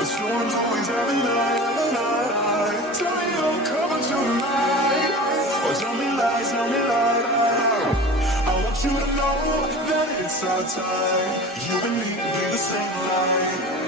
But storms always have a light. Tell me you'll come into the night. Or tell me lies, tell me lies. I want you to know that it's our time. You and me be the same light.